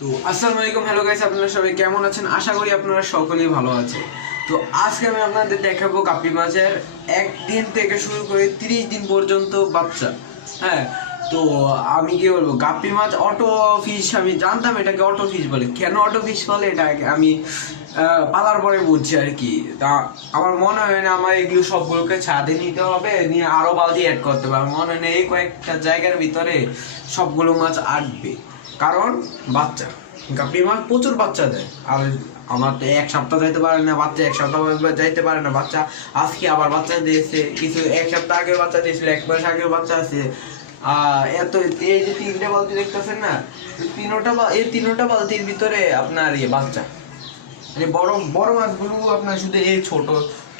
তো আসসালামু আলাইকুম, হ্যালো গাইস, আপনারা সবাই কেমন আছেন? আশা করি আপনারা সকলেই ভালো আছেন। তো আজকে আমি আপনাদের দেখাবো গাপ্পি মাছের 1 দিন থেকে শুরু করে 30 দিন পর্যন্ত বাচ্চা। হ্যাঁ, তো আমি কি বলবো, গাপ্পি মাছ অটো ফিশ, আমি জানতাম এটাকে অটো ফিশ বলে। কেন অটো ফিশ বলে এটা আমি পালার পরে বুঝছি আর কি। তা আমার মনে হয় না আমার এগুলো সবগুলোকে ছাদে নিতে হবে, নিয়ে আরো বালতি অ্যাড করতে হবে। আমার মনে হয় না এই কয়েকটা জায়গার ভিতরে সবগুলো মাছ আটবে, কারণ বাচ্চা গাপ্পি মাছ প্রচুর বাচ্চা দেয়। আর আমার তো 1 সপ্তাহ যাইতে পারে না বাচ্চা, 1 সপ্তাহ যাইতে পারে না বাচ্চা। আজকে আবার বাচ্চা দিয়েছে, কিছু 1 সপ্তাহ আগে বাচ্চা দিয়েছিল, 1 মাস আগেও বাচ্চা আছে। এত এই যে 3টে বালতি দেখতেছেন না, এই তিনোটা বালতির ভিতরে আপনার বাচ্চা। মানে বড় বড় মাছগুলো আপনার শুধু এই ছোট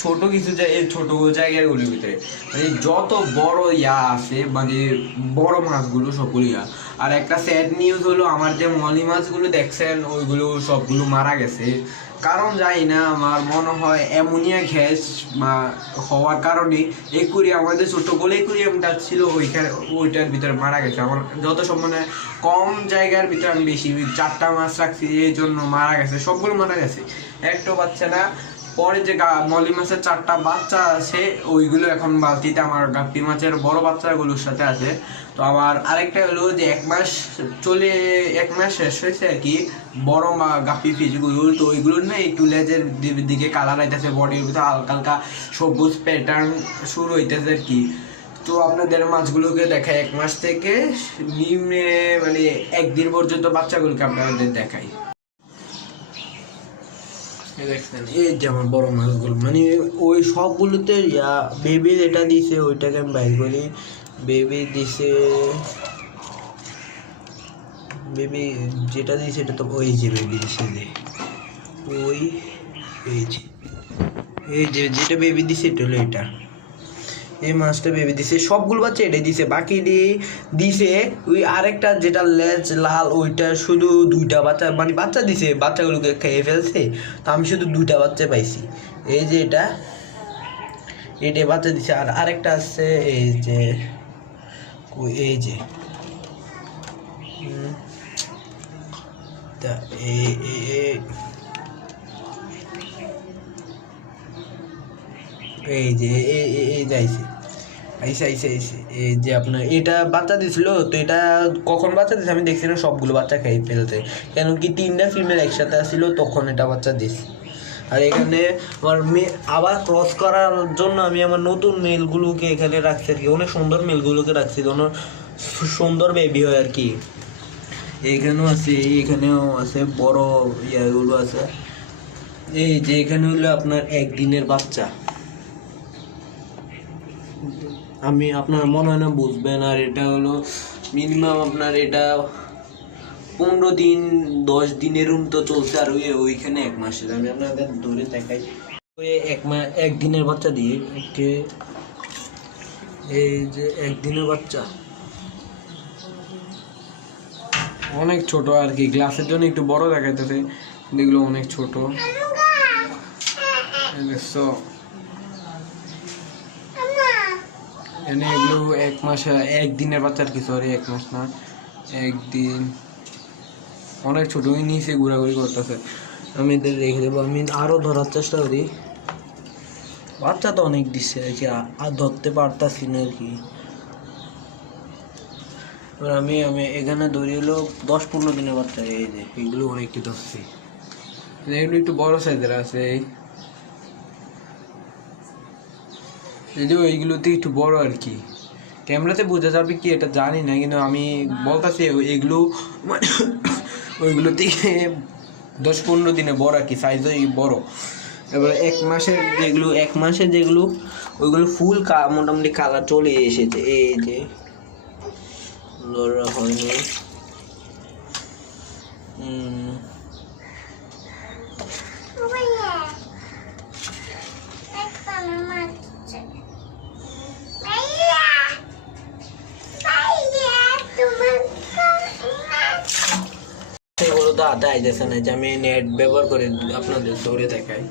ছোট কিছু এই ছোট জায়গাগুলোর ভিতরে, মানে যত বড় আছে, মানে বড় মাছগুলো সবগুলো আর একটা স্যাড নিউজ হলো, আমার যে মলি মাছগুলো দেখছেন ওইগুলো সবগুলো মারা গেছে। কারণ জানি না, আমার মনে হয় অ্যামোনিয়া গ্যাস হওয়ার কারণে আমাদের ছোট গোল একুরিয়ামটা ছিল ওইটার ভিতরে মারা গেছে। আমার যত সব মানে কম জায়গার ভিতরে আমি বেশি 4টা মাছ রাখছি, এই জন্য মারা গেছে, সবগুলো মারা গেছে, একটা বাচ্চা না। পরে যে মলি মাছের 4টা বাচ্চা আছে ওইগুলো এখন বালতিতে আমার গাপ্পি মাছের বড় বাচ্চাগুলোর সাথে আছে। তো আমার আরেকটা হলো যে 1 মাস শেষ হয়েছে আর কি, বড় গাপ্পি ফিশগুলো। তো ওইগুলোর না একটু লেজের দিকে কালার আইতেছে, বডির ভিতরে হালকা হালকা সবুজ প্যাটার্ন শুরু হইতেছে আর কি। তো আপনাদের মাছগুলোকে দেখাই 1 মাস থেকে নিম্নে, মানে 1 দিন পর্যন্ত বাচ্চাগুলোকে আপনাদের দেখাই। দেখছেন এই যেমন বড় মাছগুলো, মানে ওই সবগুলোতে বেবি যেটা দিছে ওইটাকে আমি বাইর করি। বেবি দিছে, বেবি যেটা দিছে এটা তো ওই যে বেবি দিছে, ওই এই যে যেটা বেবি দিছে এটা হলো এটা, এই মাছটা বেবি দিছে, সবগুলো বাচ্চা এটাই দিছে। বাকি দিছে ওই আরেকটা যেটা লেজ লাল, ওইটা শুধু 2টা বাচ্চা, মানে বাচ্চা দিছে, বাচ্চাগুলোকে খেয়ে ফেলছে। তো আমি শুধু 2টা বাচ্চা পাইছি। এই যে এটা বাচ্চা দিছে, আর আরেকটা আছে এই যে এই যে যাইছে, আইসে এই যে আপনার এটা বাচ্চা দিছিল। তো এটা কখন বাচ্চা দিছে আমি দেখছি না, সবগুলো বাচ্চা খেয়ে ফেলতে, কেন কি 3টা ফিমেল একসাথে আসছিল, তখন এটা বাচ্চা দিছে। আর এখানে আমার আবার ক্রস করার জন্য আমি আমার নতুন মেলগুলোকে এখানে রাখছি আর কি, অনেক সুন্দর মেলগুলোকে রাখছি, অনেক সুন্দর বেবি হয় আর কি। এখানেও আছে বড় ইয়াগুলো আছে। এই যে এখানে হলো আপনার 1 দিনের বাচ্চা, আমি আপনার মনে হয় না বুঝবেন। আর এটা হলো মিনিমাম আপনার এটা 15 দিন 10 দিনের তো চলছে। আর ওইখানে 1 মাসের, আমি আপনাদের ধরে দেখাই। ওই 1 দিনের বাচ্চা দিয়ে এই যে 1 দিনের বাচ্চা অনেক ছোট আর কি, গ্লাসের জন্য একটু বড় দেখাইতেছে, এগুলো অনেক ছোট। এগুলো 1 মাস 1 দিনের বাচ্চা আর কি, সরি 1 মাস না, 1 দিন। অনেক ছোট, নিচে ঘোরাঘুরি করতেছে, আমি এদের রেখে দেবো। আমি আরো ধরার চেষ্টা করি, বাচ্চা তো অনেক দিচ্ছে আর কি, আর ধরতে পারতাছি না আর কি। আমি এখানে ধরি হলো 10-15 দিনের বাচ্চা। এই যে এগুলো অনেকটি ধরছি, এগুলো একটু বড় সাইজের আছে, যদিও এইগুলোতে একটু বড় আর কি। ক্যামেরাতে বোঝা যাবে কি এটা জানি না, কিন্তু আমি বলতেছি এগুলো ওইগুলো থেকে 10-15 দিনে বড় আর কি, সাইজও বড়। এবার 1 মাসের যেগুলো ওইগুলো ফুল মোটামুটি কালার চলে এসেছে। এই যে লড়া হয়নি, সেগুলো তো আদা আইতেছে না, যে আমি নেট ব্যবহার করে আপনাদের ধরে দেখাই।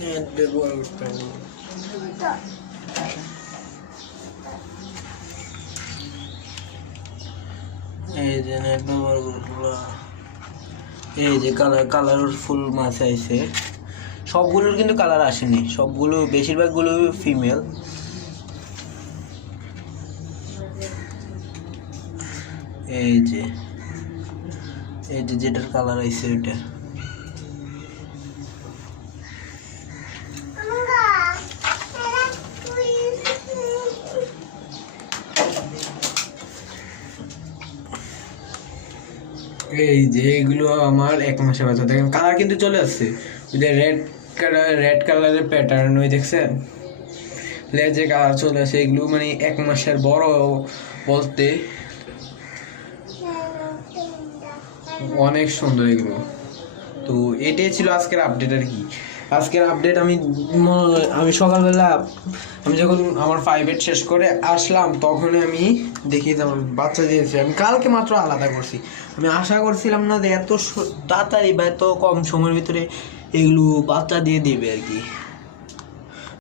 নেট ব্যবহার এই যে নেট ব্যবহার করলো, এই যে কালারফুল মাছ আইছে। সবগুলোর কিন্তু কালার আসেনি, সবগুলো বেশিরভাগগুলো ফিমেল। এই যে যেটার কালার আইছে ওইটা। এই যে এগুলো আমার 1 মাসের বাচ্চা, দেখেন কালার কিন্তু চলে আসছে। ওই যে রেড কালারের প্যাটার্ন ওই দেখছেন, লেজে কালার চলে আসে। এগুলো মানে 1 মাসের বড় বলতে অনেক সুন্দর এগুলো। তো এটাই ছিল আজকের আপডেট আর কি। আজকের আপডেট আমি সকালবেলা আমি যখন আমার 5 শেষ করে আসলাম তখন আমি দেখি যেমন বাচ্চা দিয়েছে। আমি কালকে মাত্র আলাদা করছি, আমি আশা করছিলাম না যে এত তাড়াতাড়ি বা এত কম সময়ের ভিতরে এগুলো বাচ্চা দিয়ে দিবে আর কি।